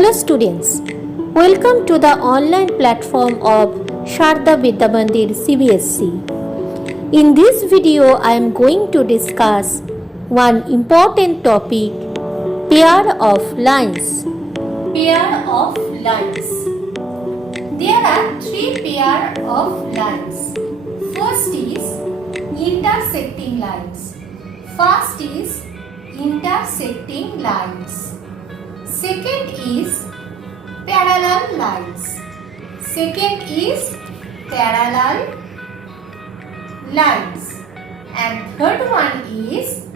Hello students, welcome to the online platform of Sharda Vidya Mandir CBSE. In this video, I am going to discuss one important topic, pair of lines. Pair of lines. There are three pair of lines. First is intersecting lines. First is intersecting lines. Second is parallel lines. Second is parallel lines. And third one is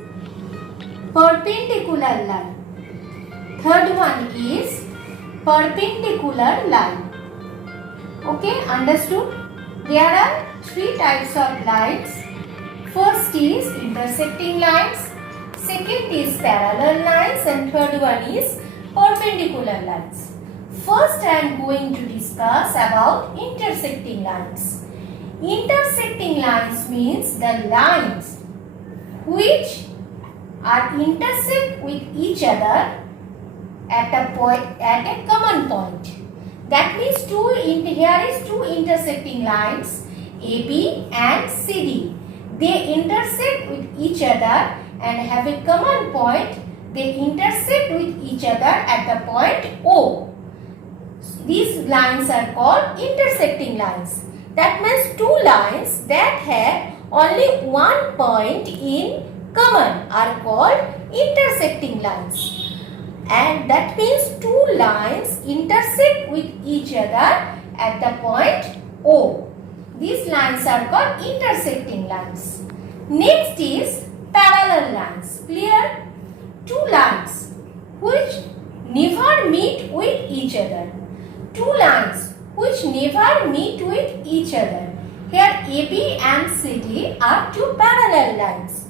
perpendicular line. Third one is perpendicular line. Okay, understood? There are three types of lines. First is intersecting lines. Second is parallel lines. And third one is perpendicular lines. First I am going to discuss about intersecting lines. Intersecting lines means the lines which are intersect with each other at a common point. That means here is two intersecting lines AB and CD. They intersect with each other and have a common point. They intersect with each other at the point O. These lines are called intersecting lines. That means two lines that have only one point in common are called intersecting lines. And that means two lines intersect with each other at the point O. These lines are called intersecting lines. Next is parallel lines. Clear? Two lines which never meet with each other. Two lines which never meet with each other. Here AB and CD are two parallel lines.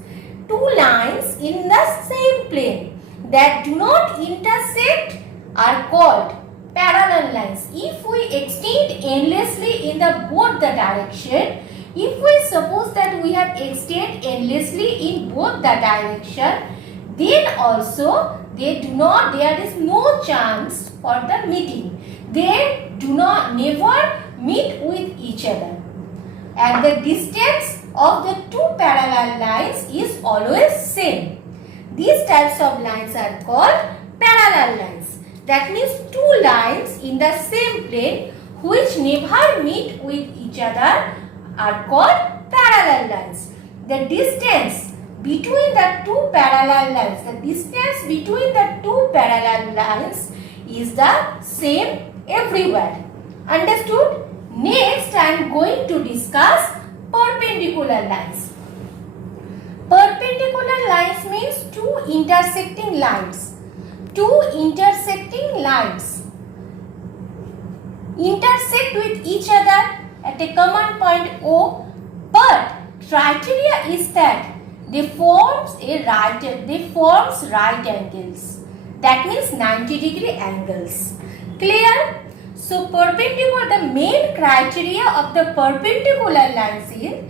Two lines in the same plane that do not intersect are called parallel lines. If we extend endlessly in both the direction, if we suppose that we have extended endlessly in both the direction, then also there is no chance for the meeting. They never meet with each other. And the distance of the two parallel lines is always same. These types of lines are called parallel lines. That means two lines in the same plane which never meet with each other are called parallel lines. The distance between the two parallel lines is the same everywhere. Understood? Next I am going to discuss perpendicular lines. Perpendicular lines means two intersecting lines. Two intersecting lines intersect with each other at a common point O, but criteria is that they forms right angles. That means 90-degree angles. Clear? So the main criteria of the perpendicular lines is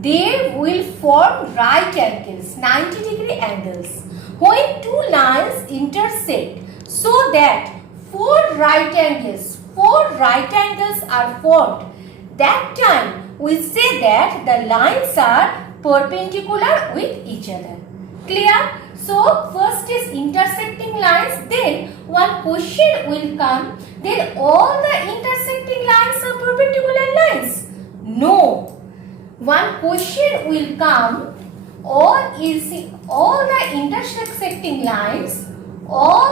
they will form right angles, 90-degree angles. When two lines intersect so that four right angles are formed, that time we say that the lines are perpendicular with each other. Clear? So first is intersecting lines, then one question will come, then all the intersecting lines are perpendicular lines? No. One question will come, all the intersecting lines are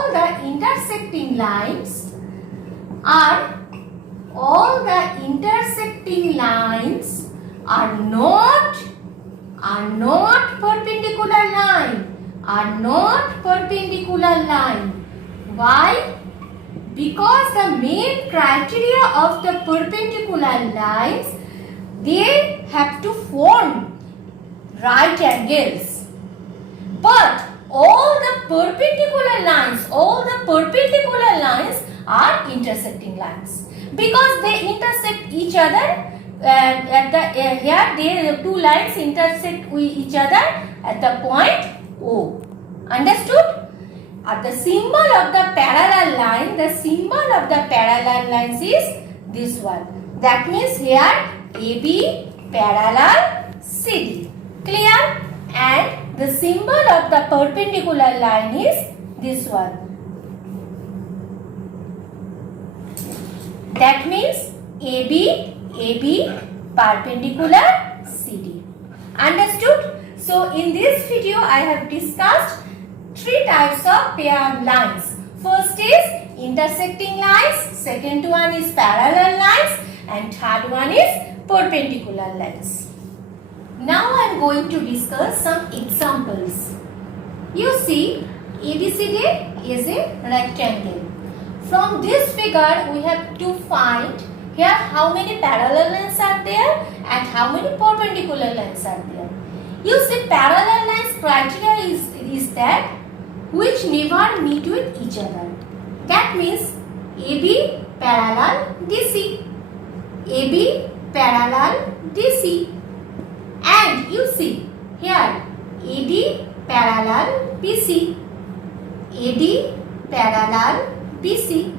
not perpendicular line. Why? Because the main criteria of the perpendicular lines, they have to form right angles. But all the perpendicular lines are intersecting lines because they intersect each other. Here two lines intersect with each other at the point O. Understood? the symbol of the parallel line, the symbol of the parallel lines is this one. That means here AB parallel CD. Clear? And the symbol of the perpendicular line is this one. That means AB perpendicular CD. Understood? So in this video I have discussed three types of pair of lines. First is intersecting lines, second one is parallel lines, and third one is perpendicular lines. Now I am going to discuss some examples. You see, ABCD is a rectangle. From this figure we have to find here how many parallel lines are there and how many perpendicular lines are there. You see, parallel lines criteria is that which never meet with each other. That means AB parallel DC, AB parallel DC, and you see here AD parallel BC, AD parallel BC.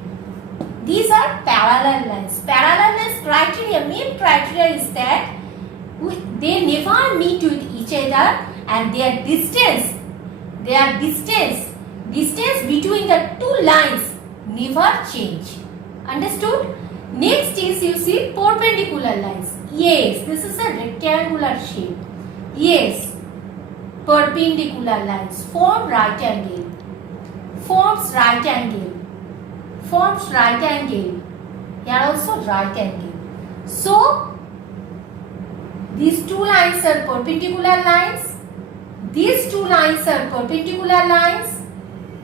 These are parallel lines. Parallel lines criteria, main criteria is that they never meet with each other and their distance between the two lines never change. Understood? Next is, you see, perpendicular lines. Yes, this is a rectangular shape. Yes, perpendicular lines form right angle. Forms right angle. Forms right angle. Here also right angle. So these two lines are perpendicular lines. These two lines are perpendicular lines.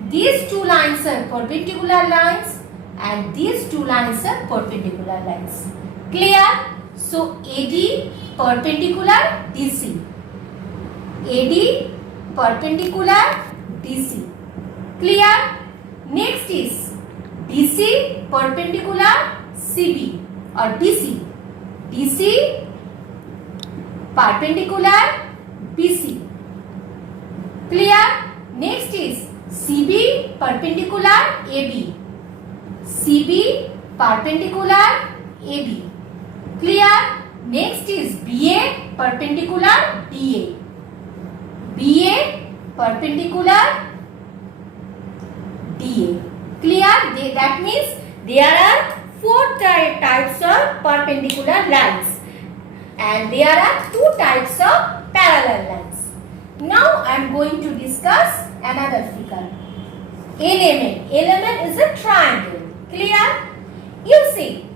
These two lines are perpendicular lines. And these two lines are perpendicular lines. Clear? So AD perpendicular DC. AD perpendicular DC. Clear? Next is DC perpendicular CB or BC. DC perpendicular BC. Clear? Next is CB perpendicular AB. CB perpendicular AB. Clear? Next is BA perpendicular DA. BA perpendicular DA. Clear? That means there are four types of perpendicular lines and there are two types of parallel lines. Now I am going to discuss another figure. Element. Element is a triangle. Clear? You see,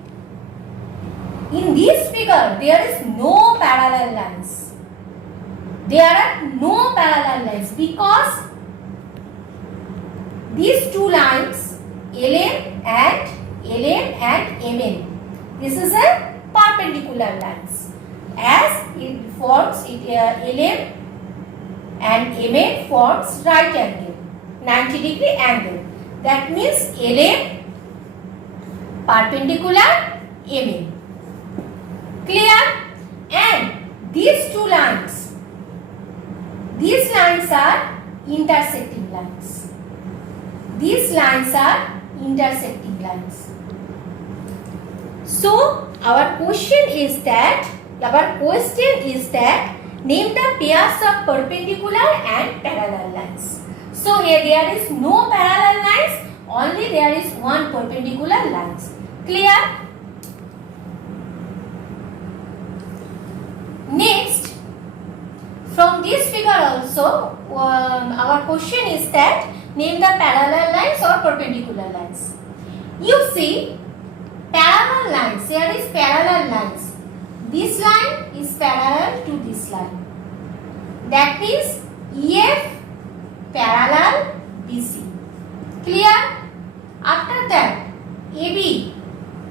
in this figure there is no parallel lines. There are no parallel lines because these two lines LM and MN, this is a perpendicular lines. As it forms LM and MN forms right angle, 90-degree angle. That means LM perpendicular MN. Clear? And these two lines, these lines are intersecting lines. These lines are intersecting lines. So our question is that name the pairs of perpendicular and parallel lines. So here there is no parallel lines, only there is one perpendicular lines. Clear? Next, from this figure also, our question is that name the parallel lines or perpendicular lines. You see, parallel lines, here is parallel lines. This line is parallel to this line. That means EF parallel BC. Clear? After that, AB,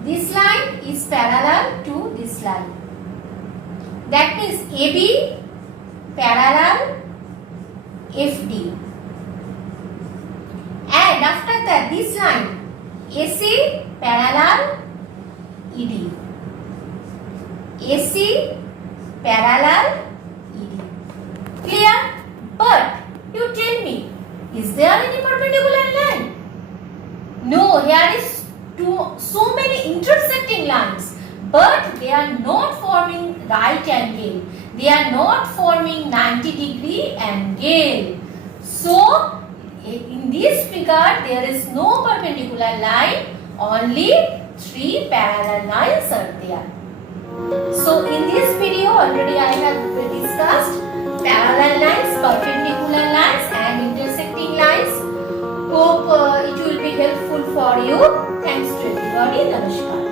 this line is parallel to this line. That means AB parallel FD. And after that, this line AC parallel ED. AC parallel ED. Clear? But you tell me, Is there any perpendicular line? No, here is so many intersecting lines, but they are not forming right angle. They are not forming 90-degree angle. So, in this figure, there is no perpendicular line, only 3 parallel lines are there. So, in this video, already I have discussed parallel lines, perpendicular lines and intersecting lines. Hope it will be helpful for you. Thanks to everybody. Namaskar.